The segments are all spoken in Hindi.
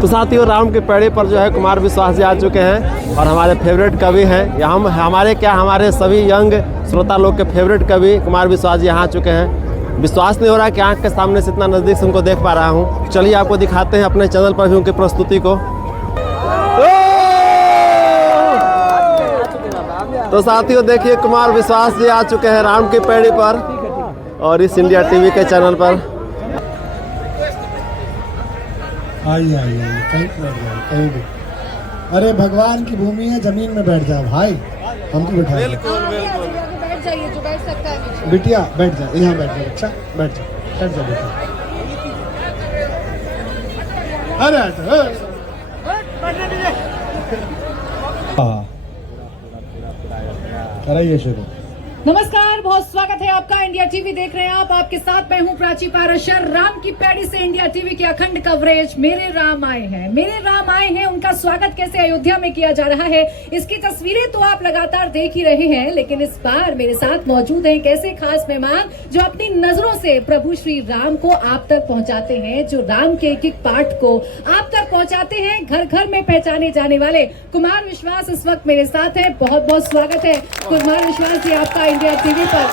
तो साथियों, राम के पेड़े पर जो है कुमार विश्वास जी आ चुके हैं और हमारे फेवरेट कवि हैं। हमारे सभी यंग श्रोता लोग के फेवरेट कवि कुमार विश्वास जी यहाँ आ चुके हैं। विश्वास नहीं हो रहा कि आँख के सामने से इतना नज़दीक से उनको देख पा रहा हूँ। चलिए आपको दिखाते हैं अपने चैनल पर भी उनकी प्रस्तुति को। तो साथियों देखिए, कुमार विश्वास जी आ चुके हैं राम की पेड़ी पर और इस इंडिया टीवी के चैनल पर। आइए कहीं भी। अरे भगवान की भूमि है, जमीन में बैठ जाओ भाई, हमको बिठा बैठ जाइए, जो बैठ सकता है। बिटिया बैठ जा, यहाँ बैठ जा बच्चा, बैठ जा बेटा। अरे कराइए शुरू। नमस्कार, बहुत स्वागत है आपका। इंडिया टीवी देख रहे हैं आप, आपके साथ मैं हूं प्राची पाराशर। राम की पैड़ी से इंडिया टीवी की अखंड कवरेज मेरे राम आए हैं उनका स्वागत कैसे अयोध्या में किया जा रहा है, इसकी तस्वीरें तो आप लगातार देख ही रहे हैं, लेकिन इस बार मेरे साथ मौजूद हैं कैसे खास मेहमान जो अपनी नजरों से प्रभु श्री राम को आप तक पहुंचाते हैं, जो राम के एक एक पाठ को आप तक पहुंचाते हैं। घर घर में पहचाने जाने वाले कुमार विश्वास इस वक्त मेरे साथ है। बहुत बहुत स्वागत है कुमार विश्वास जी आपका इंडिया टीवी पर।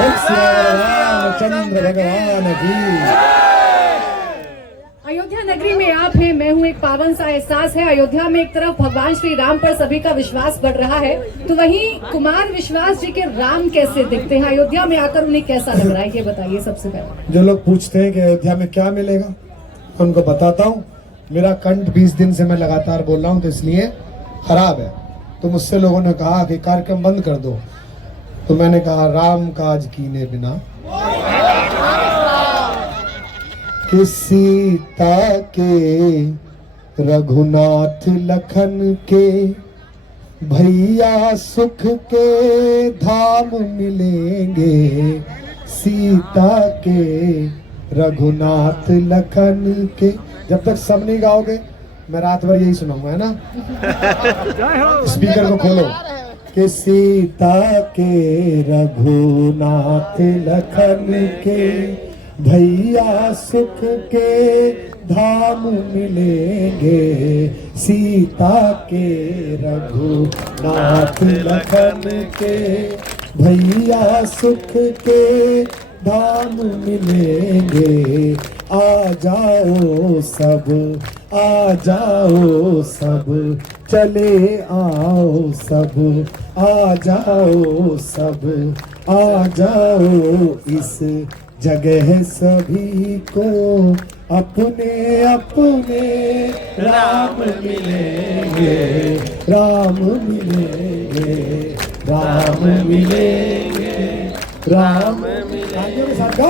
रामचंद्र भगवान की। अयोध्या नगरी में आप हैं, मैं हूं, एक पावन सा एहसास है। अयोध्या में एक तरफ भगवान श्री राम पर सभी का विश्वास बढ़ रहा है, तो वहीं कुमार विश्वास जी के राम कैसे दिखते हैं, अयोध्या में आकर उन्हें कैसा लग रहा है, ये बताइए सबसे पहले। जो लोग पूछते हैं कि अयोध्या में क्या मिलेगा, उनको बताता हूँ। मेरा कंठ 20 दिन से मैं लगातार बोल रहा हूँ, तो इसलिए खराब है। तो मुझसे लोगों ने कहा कि कार्यक्रम बंद कर दो, तो मैंने कहा राम काज कीने बिना कि सीता के रघुनाथ लखन के भैया सुख के धाम मिलेंगे। सीता के रघुनाथ लखन के। जब तक सब नहीं गाओगे मैं रात भर यही सुनाऊंगा, है ना। स्पीकर को खोलो कि सीता के रघुनाथ लखन के भैया सुख के धाम मिलेंगे। सीता के रघुनाथ लखन के भैया सुख के धाम मिलेंगे। आ जाओ सब चले आओ सब, आ जाओ इस जगह सभी को अपने अपने राम मिलेंगे। राम मिलेंगे। राम मिलेंगे। राम मिलेंगे। राम मिलेंगे।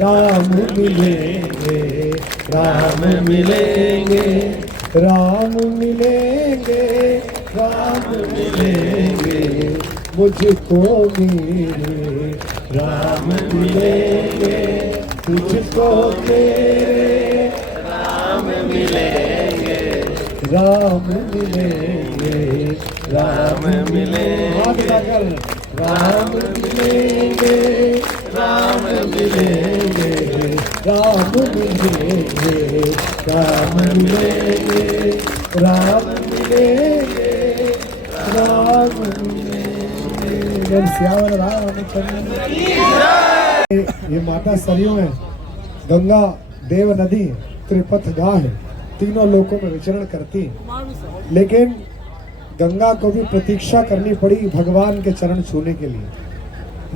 राम मिलेंगे। राम मिलेंगे। राम मिलेंगे। राम मिलेंगे। मुझको मेरे राम मिलेंगे। तुझको तेरे राम मिलेंगे। राम मिलेंगे। राम मिलेंगे। राम मिलेंगे। राम मिलेंगे। राम मिलेंगे। राम मिलेंगे। राम मिलेंगे। राम मिलेंगे। श्याम रामचंद्र। ये माता सरयू है, गंगा देव नदी, त्रिपथ गा है, तीनों लोकों में विचरण करती है। लेकिन गंगा को भी प्रतीक्षा करनी पड़ी भगवान के चरण छूने के लिए।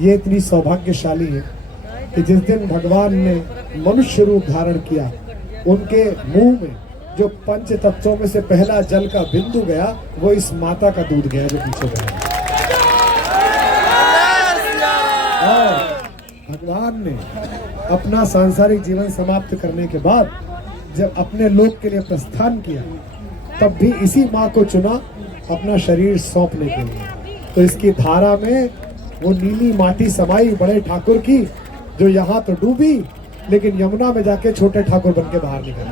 ये इतनी सौभाग्यशाली है कि जिस दिन भगवान ने मनुष्य रूप धारण किया, उनके मुंह में जो पंच तत्वों में से पहला जल का बिंदु गया, वो इस माता का दूध गया जो पीछे गया। और भगवान ने अपना सांसारिक जीवन समाप्त करने के बाद जब अपने लोक के लिए प्रस्थान किया, तब भी इसी माँ को चुना अपना शरीर सौंपने के लिए। तो इसकी धारा में वो नीली माटी समाई बड़े ठाकुर की, जो यहाँ तो डूबी लेकिन यमुना में जाके छोटे ठाकुर बन के बाहर निकले।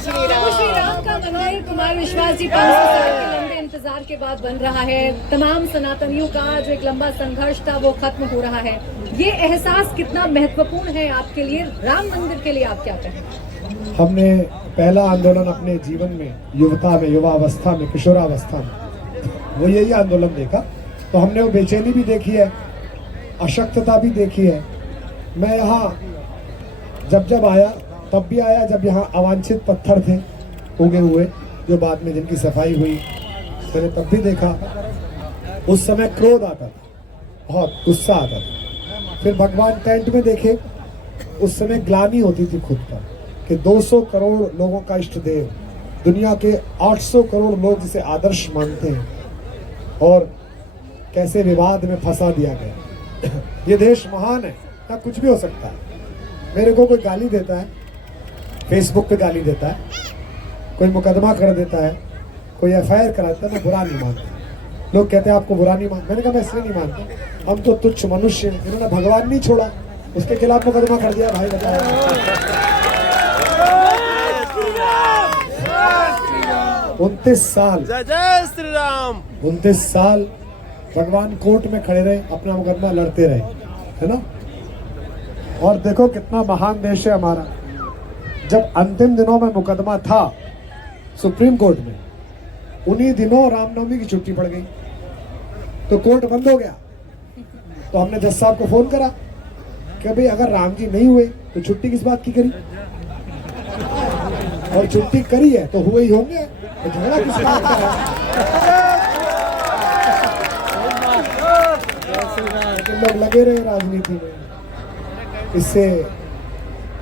श्री राम का मनोहर कुमार विश्वास जी 500 साल के लंबे इंतजार के बाद बन रहा है, तमाम सनातनियों का जो एक लंबा संघर्ष था वो खत्म हो रहा है। ये एहसास कितना महत्वपूर्ण है आपके लिए, राम मंदिर के लिए आप क्या कहें? हमने पहला आंदोलन अपने जीवन में, युवता में, युवावस्था में, किशोरावस्था में, वो यही आंदोलन देखा, तो हमने वो बेचैनी भी देखी है, अशक्तता भी देखी है। मैं यहाँ जब आया तब भी आया जब यहाँ अवांछित पत्थर थे उगे हुए, जो बाद में जिनकी सफाई हुई, मैंने तब भी देखा। उस समय क्रोध आता था, बहुत गुस्सा आता था। फिर भगवान टेंट में देखे, उस समय ग्लानि होती थी खुद पर कि 200 करोड़ लोगों का इष्ट देव, दुनिया के 800 करोड़ लोग जिसे आदर्श मानते हैं, और कैसे विवाद में फंसा दिया गया। ये देश महान है, ना कुछ भी हो सकता है। मेरे को कोई गाली देता है, फेसबुक पे गाली देता है, कोई मुकदमा कर देता है, कोई FIR कराता है, मैं बुरा नहीं मानता। लोग कहते हैं आपको बुरा नहीं मानता, मैंने कहा मैं इसलिए नहीं मानता, हम तो तुच्छ मनुष्य हैं। इन्होंने भगवान नहीं छोड़ा, उसके खिलाफ मुकदमा कर दिया। भाई बताया 29 साल, जय जय श्री राम। 29 साल भगवान कोर्ट में खड़े रहे, अपना मुकदमा लड़ते रहे, है ना। और देखो कितना महान देश है हमारा। जब अंतिम दिनों में मुकदमा था सुप्रीम कोर्ट में, उन्हीं दिनों रामनवमी की छुट्टी पड़ गई, तो कोर्ट बंद हो गया। तो हमने जज साहब को फोन करा कि भाई अगर राम जी नहीं हुए तो छुट्टी किस बात की करी, और छुट्टी करी है तो हुए ही होंगे, तो झगड़ा किस बात का है। तो लोग लगे रहे राजनीति में। इससे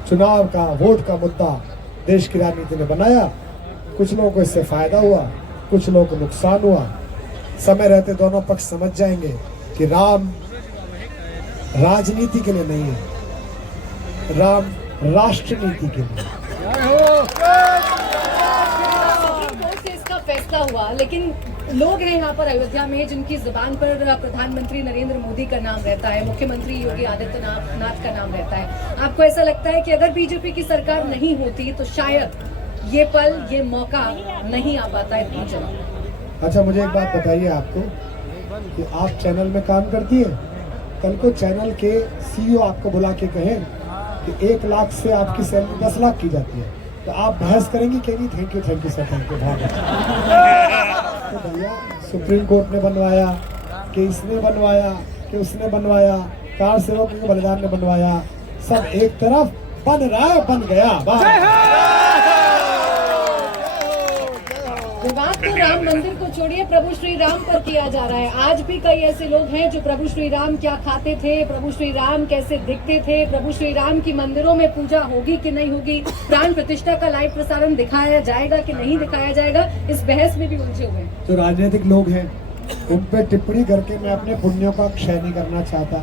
चुनाव का, वोट का मुद्दा देश की राजनीति ने बनाया। कुछ लोगों को इससे फायदा हुआ, कुछ लोगों को नुकसान हुआ। समय रहते दोनों पक्ष समझ जाएंगे कि राम राजनीति के लिए नहीं है, राम राष्ट्र नीति के लिए। सुप्रीम कोर्ट से इसका फैसला हुआ, लेकिन लोग हैं यहाँ पर अयोध्या में जिनकी जुबान पर प्रधानमंत्री नरेंद्र मोदी का नाम रहता है, मुख्यमंत्री योगी आदित्यनाथ का नाम रहता है। आपको ऐसा लगता है कि अगर बीजेपी की सरकार नहीं होती तो शायद ये पल, ये मौका नहीं आ पाता इतनी जल्द? अच्छा, मुझे एक बात बताइए आपको कि आप चैनल में काम करती है, कल को चैनल के CEO आपको बुला के कहें कि 1 लाख से आपकी सैलरी 10 लाख की जाती है, तो आप बहस करेंगी कि नहीं? Thank you sir, thank you. तो भैया सुप्रीम कोर्ट ने बनवाया कि इसने बनवाया कि उसने बनवाया, कार सेवकों के बलिदान ने बनवाया, सब एक तरफ बन रहा है, बन गया। विवाद तो राम मंदिर को छोड़िए, प्रभु श्री राम पर किया जा रहा है। आज भी कई ऐसे लोग हैं जो प्रभु श्री राम क्या खाते थे, प्रभु श्री राम कैसे दिखते थे, प्रभु श्री राम की मंदिरों में पूजा होगी कि नहीं होगी, प्राण प्रतिष्ठा का लाइव प्रसारण दिखाया जाएगा कि नहीं दिखाया जाएगा, इस बहस में भी उलझे हुए हैं। जो राजनीतिक लोग हैं उन पे टिप्पणी करके मैं अपने पुण्यों का क्षय नहीं करना चाहता।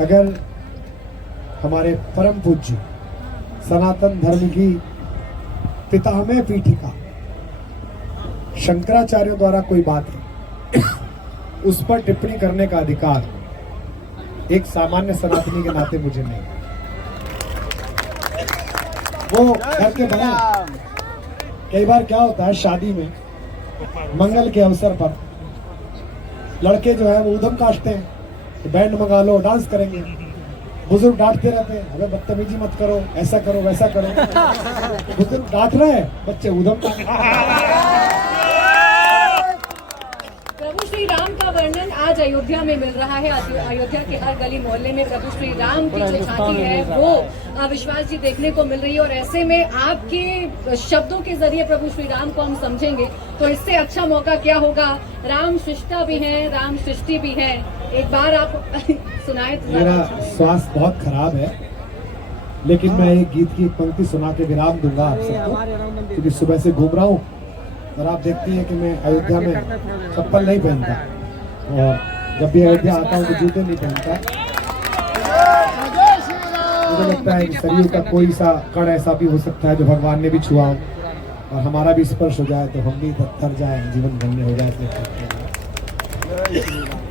अगर हमारे परम पूज्य सनातन धर्म की पितामह पीठिका शंकराचार्यों द्वारा कोई बात है, उस पर टिप्पणी करने का अधिकार एक सामान्य सनातनी के नाते मुझे नहीं। वो घर के बने, कई बार क्या होता है शादी में मंगल के अवसर पर लड़के जो है वो ऊधम काटते हैं, तो बैंड मंगा लो, डांस करेंगे। बुजुर्ग डांटते रहते हैं, अबे बदतमीजी मत करो, ऐसा करो वैसा करो। बुजुर्ग डांट रहे हैं, बच्चे ऊधम काट रहे हैं। प्रभु श्री राम का वर्णन आज अयोध्या में मिल रहा है। अयोध्या के हर गली मोहल्ले में प्रभु श्री राम की जो झांकी है वो विश्वास जी देखने को मिल रही है, और ऐसे में आपके शब्दों के जरिए प्रभु श्री राम को हम समझेंगे तो इससे अच्छा मौका क्या होगा। राम शिष्टा भी है, राम सृष्टि भी है, एक बार आप सुनाए। मेरा स्वास्थ्य बहुत खराब है, लेकिन मैं एक गीत की पंक्ति सुना के विराम दूंगा आप सबको, क्योंकि सुबह से घूम रहा हूँ और आप देखती हैं कि मैं अयोध्या में चप्पल नहीं पहनता, और जब भी अयोध्या आता हूँ तो जूते नहीं पहनता। मुझे लगता है कि शरीर का कोई सा कण ऐसा भी हो सकता है जो भगवान ने भी छुआ हो, और हमारा भी स्पर्श हो जाए तो हम भी तर जाए, जीवन धन्य हो जाए।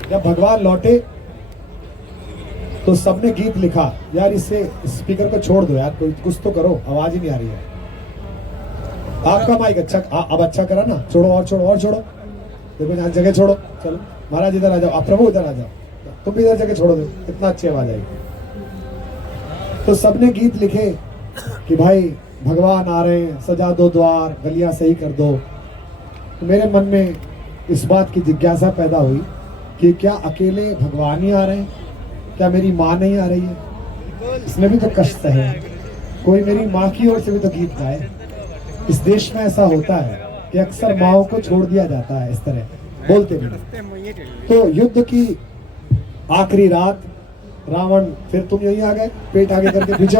जब भगवान लौटे तो सबने गीत लिखा, यार इससे स्पीकर को छोड़ दो यार, कोई कुछ तो करो, आवाज ही नहीं आ रही है। आपका माइक अच्छा अब अच्छा करा ना, छोड़ो और छोड़ो और छोड़ो, देखो यहाँ जगह छोड़ो, चलो महाराज इधर आ जाओ, आप प्रभु इधर आ जाओ, तुम भी इधर जगह छोड़ो, दो कितना अच्छी आवाज आएगी। तो सबने गीत लिखे कि भाई भगवान आ रहे हैं, सजा दो द्वार, गलियां सही कर दो। तो मेरे मन में इस बात की जिज्ञासा पैदा हुई कि क्या अकेले भगवान ही आ रहे हैं, क्या मेरी माँ नहीं आ रही है, इसमें भी तो कष्ट है, कोई मेरी माँ की ओर से भी तो गीत गाए। इस देश में ऐसा होता है कि अक्सर माओं को छोड़ दिया जाता है, इस तरह बोलते भी। तो युद्ध की आखिरी रात रावण, फिर तुम यहीं आ गए, पेट आगे करके पीछे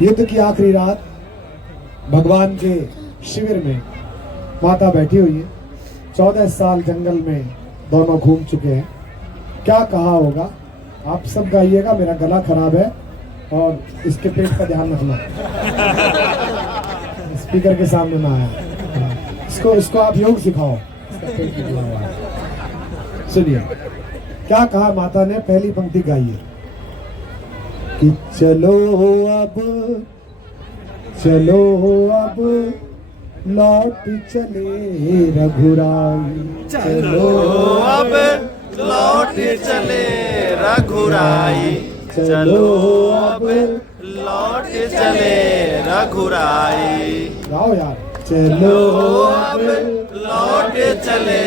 युद्ध की आखिरी रात भगवान के शिविर में माता बैठी हुई है। 14 साल जंगल में दोनों घूम चुके हैं। क्या कहा होगा आप सब गाइएगा, मेरा गला खराब है और इसके पेट का ध्यान रखना, स्पीकर के सामने ना आया। इसको आप योग सिखाओ, इसका पेट निकला हुआ है। सुनिए क्या कहा माता ने, पहली पंक्ति गाइए कि चलो अब लौट चले रघुराई, चलो अब लौट चले रघुराई, चलो अब लौट चले रघुराई। गाओ यार, चलो अब लौट चले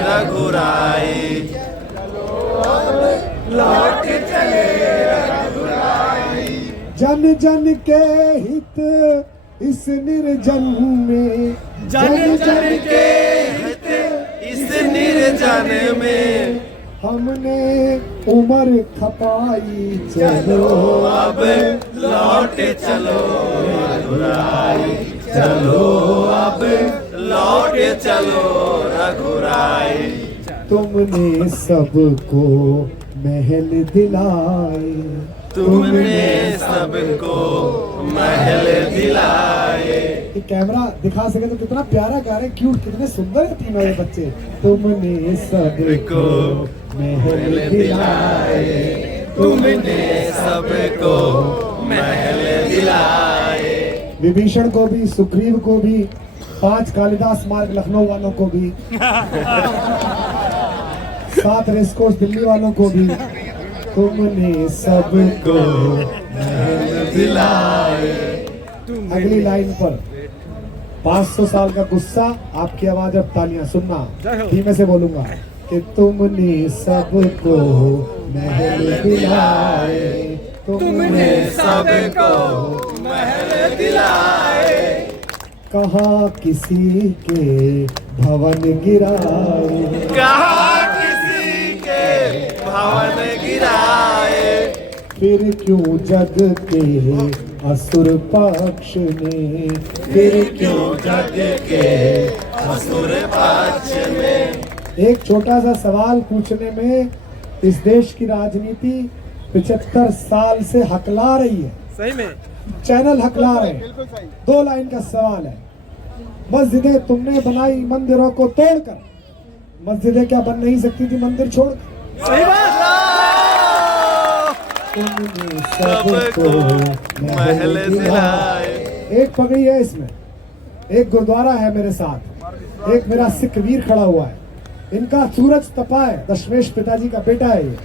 रघुराई, लौट चले रघुराई। जन जन के हित इस निर्जन में, जन जन के हित इस निर्जन में, हमने उम्र खपाई, चलो अब लौट चलो रघुराई, चलो अब लौट चलो रघुराई। तुमने सबको महल दिलाए, तुमने सबको महल दिलाए। ये कैमरा दिखा सके तो कितना प्यारा गा रहे, क्यूट, कितने सुंदर है तीनों ये बच्चे। तुमने सबको महल दिलाए, तुमने सबको महल दिलाए। विभीषण को भी, सुग्रीव को भी, 5 कालिदास मार्ग लखनऊ वालों को भी, 7 रेसकोर्स दिल्ली वालों को भी, तुमने सबको महल दिलाए। अगली लाइन पर 500 साल का गुस्सा, आपकी आवाज अब तालियां सुनना, धीमे से बोलूंगा कि तुमने सबको महल दिलाए, तुमने सबको महल दिलाए। कहा किसी के भवन गिराए, कहा किसी के भवन गिराए। फिर क्यों जग के असुर पक्ष ने, फिर क्यों जग के असुर पक्ष में। एक छोटा सा सवाल पूछने में इस देश की राजनीति 75 साल से हकला रही है। सही में चैनल हकला रहे हैं। 2 लाइन का सवाल है, मस्जिदें तुमने बनाई मंदिरों को तोड़कर, मस्जिदें क्या बन नहीं सकती थी मंदिर छोड़? सही बात। तुमने सबको महल दिलाए। एक पगड़ी है इसमें, एक गुरुद्वारा है मेरे साथ, एक मेरा सिख वीर खड़ा हुआ है। इनका सूरज तपा है, दशमेश पिताजी का बेटा है ये।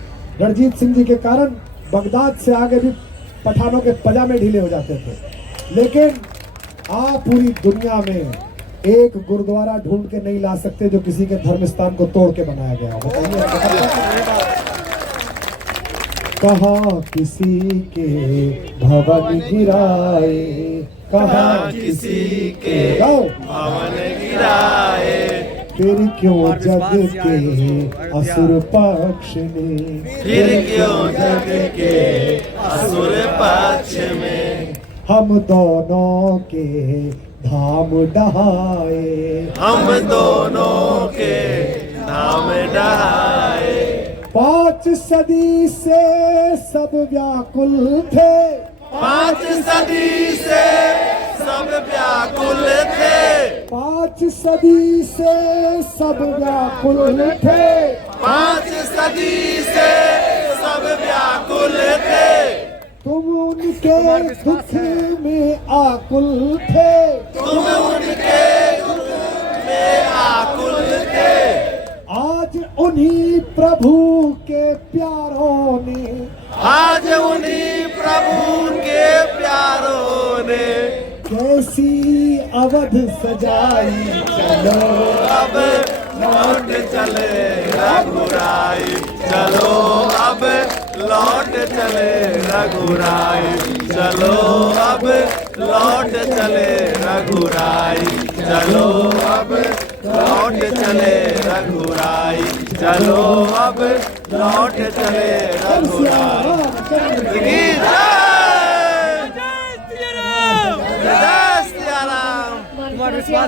रणजीत सिंह जी के कारण बगदाद से आगे भी पठानों के पजामे ढीले हो जाते थे, लेकिन आप पूरी दुनिया में एक गुरुद्वारा ढूंढ के नहीं ला सकते जो किसी के धर्म स्थान को तोड़ के बनाया गया। बताइए, कहा किसी के भवन गिराए, कहा किसी के गाओ, भवन गिराए। फिर क्यों जग के असुर पक्ष ने, फिर क्यों जग के असुर पक्ष में। हम दोनों के धाम डहाए, हम दोनों के धाम डहाए। 5 सदी से सब व्याकुल थे, 5 सदी से सब व्याकुल थे। 5 सदी से सब व्याकुल थे। 5 सदी से सब व्याकुल थे। तुम उनके दुख में आकुल थे, तुम उनके दुख में आकुल थे, आज उन्हीं प्रभु के प्यारों ने, आज उन्हीं प्रभु के प्यारों ने कैसी अवध सजाई। चलो अब लौट चले रघुराई, चलो अब लौट चले रघुराई, चलो अब लौट चले रघुराई, चलो अब लौट चले रघुराई, चलो अब लौट चले रघुराई। जय जय सिया राम।